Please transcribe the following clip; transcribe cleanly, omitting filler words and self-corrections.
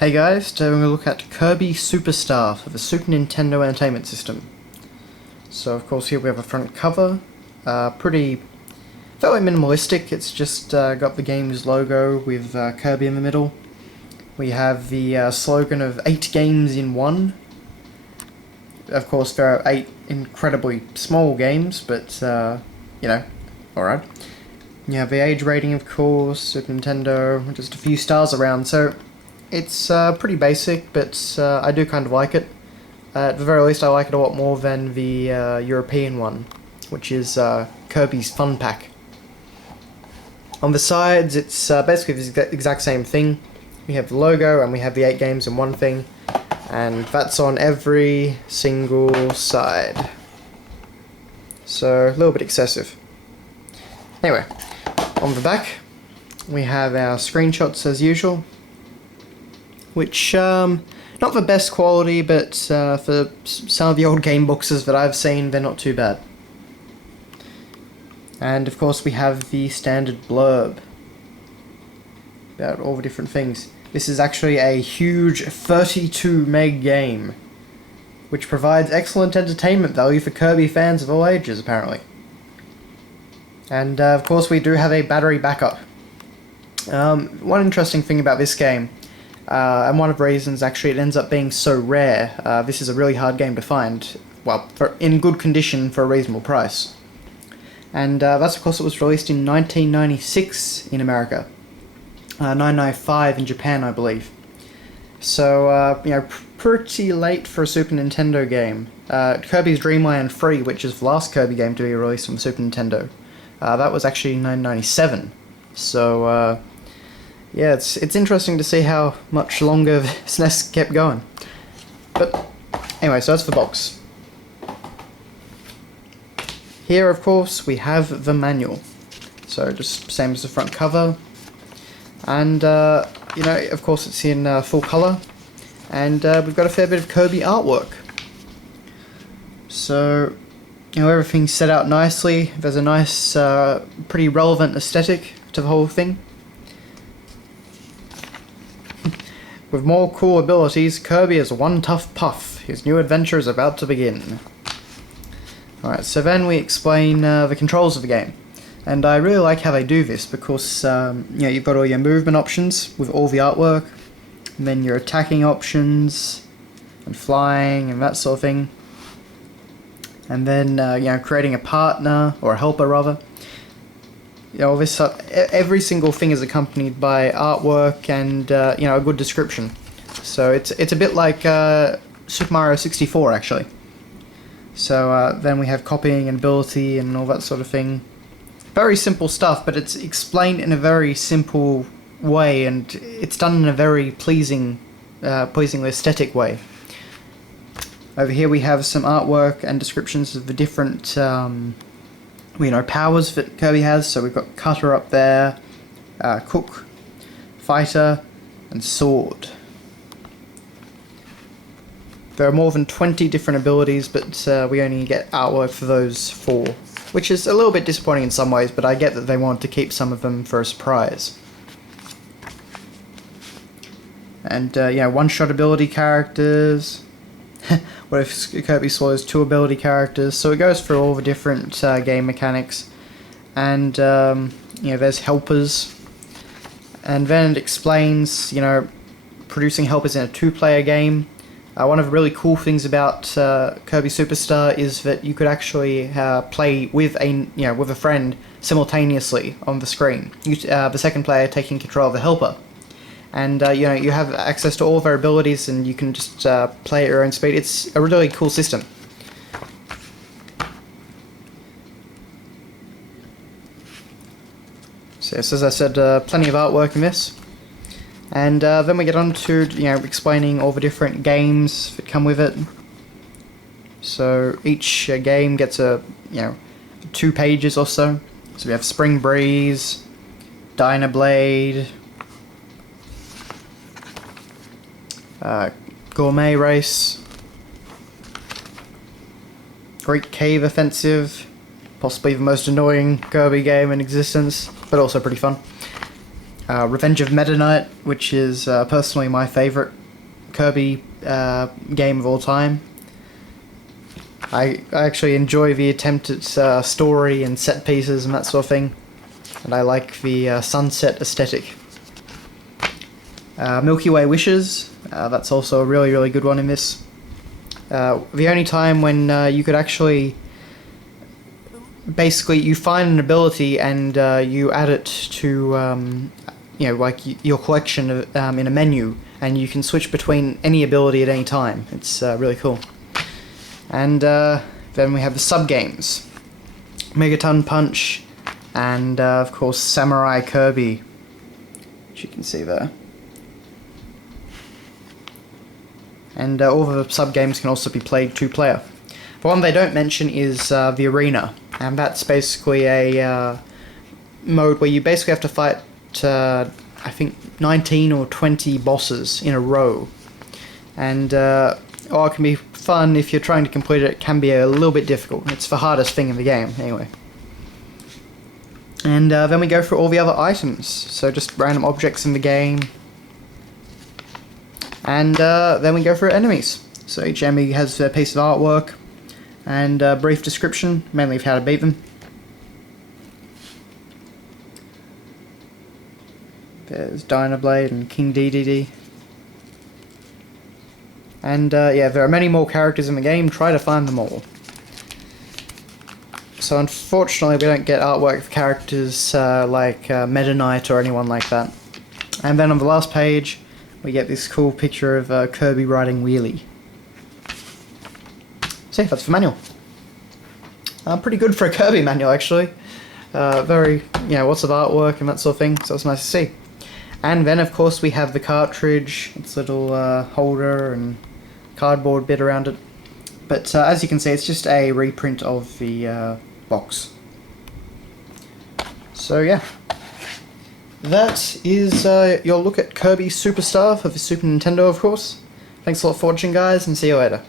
Hey guys, today we're going to look at Kirby Superstar for the Super Nintendo Entertainment System. So of course here we have a front cover, fairly minimalistic. It's just got the game's logo with Kirby in the middle. We have the slogan of 8 games in 1. Of course there are 8 incredibly small games, but you know, alright. You have the age rating of course, Super Nintendo, just a few stars around, so it's pretty basic, but I do kind of like it. At the very least I like it a lot more than the European one, which is Kirby's Fun Pack. On the sides it's basically the exact same thing. We have the logo and we have the 8 games in one thing, and that's on every single side. So a little bit excessive. Anyway, on the back we have our screenshots as usual, which not the best quality, but for some of the old game boxes that I've seen, they're not too bad. And of course we have the standard blurb about all the different things. This is actually a huge 32 meg game, which provides excellent entertainment value for Kirby fans of all ages, apparently. And of course we do have a battery backup. One interesting thing about this game, and one of the reasons actually it ends up being so rare, this is a really hard game to find, well, in good condition for a reasonable price. And that's of course it was released in 1996 in America, 1995 in Japan I believe. So, you know, pretty late for a Super Nintendo game. Kirby's Dream Land 3, which is the last Kirby game to be released on the Super Nintendo, that was actually in 1997. So, yeah, it's interesting to see how much longer the SNES kept going. But anyway, so that's the box. Here, of course, we have the manual. So just same as the front cover, and you know, of course, it's in full color, and we've got a fair bit of Kirby artwork. So, you know, everything's set out nicely. There's a nice, pretty relevant aesthetic to the whole thing. With more cool abilities, Kirby is one tough puff. His new adventure is about to begin. Alright, so then we explain the controls of the game. And I really like how they do this because, you know, you've got all your movement options with all the artwork, and then your attacking options, and flying, and that sort of thing. And then, you know, creating a partner, or a helper rather. You know, this every single thing is accompanied by artwork and you know, a good description. So it's a bit like Super Mario 64 actually. So then we have copying and ability and all that sort of thing. Very simple stuff, but it's explained in a very simple way, and it's done in a very pleasingly aesthetic way. Over here we have some artwork and descriptions of the different you know, powers that Kirby has. So we've got Cutter up there, Cook, Fighter, and Sword. There are more than 20 different abilities, but we only get artwork for those 4, which is a little bit disappointing in some ways, but I get that they want to keep some of them for a surprise. And, you know, one-shot ability characters. What if Kirby swallows 2 ability characters? So it goes through all the different game mechanics. And, you know, there's helpers. And then it explains, you know, producing helpers in a 2-player game. One of the really cool things about Kirby Superstar is that you could actually play with a friend simultaneously on the screen. The second player taking control of the helper. And you know, you have access to all of their abilities, and you can just play at your own speed. It's a really cool system. So yes, as I said, plenty of artwork in this. And then we get on to, you know, explaining all the different games that come with it. So each game gets you know, 2 pages or so. So we have Spring Breeze, Dynablade, Gourmet Race, Great Cave Offensive, possibly the most annoying Kirby game in existence, but also pretty fun. Revenge of Meta Knight, which is personally my favourite Kirby game of all time. I actually enjoy the attempt at story and set pieces and that sort of thing, and I like the sunset aesthetic. Milky Way Wishes, that's also a really, really good one in this. The only time when you could actually... Basically, you find an ability and you add it to, like your collection of, in a menu, and you can switch between any ability at any time. It's really cool. And then we have the sub-games. Megaton Punch, and of course Samurai Kirby, which you can see there. And all the sub-games can also be played two-player. The one they don't mention is the Arena, and that's basically a mode where you basically have to fight, I think, 19 or 20 bosses in a row. And while it can be fun, if you're trying to complete it, it can be a little bit difficult. It's the hardest thing in the game, anyway. And then we go through all the other items, so just random objects in the game. And then we go through enemies. So each enemy has a piece of artwork and a brief description, mainly of how to beat them. There's Dynablade and King DDD. And yeah, there are many more characters in the game, try to find them all. So unfortunately we don't get artwork of characters like Meta Knight or anyone like that. And then on the last page we get this cool picture of Kirby riding Wheelie. So yeah, that's the manual. Pretty good for a Kirby manual, actually. Very, lots of artwork and that sort of thing, so it's nice to see. And then, of course, we have the cartridge, its little holder and cardboard bit around it. But as you can see, it's just a reprint of the box. So yeah, that is your look at Kirby Superstar for the Super Nintendo, of course. Thanks a lot for watching, guys, and see you later.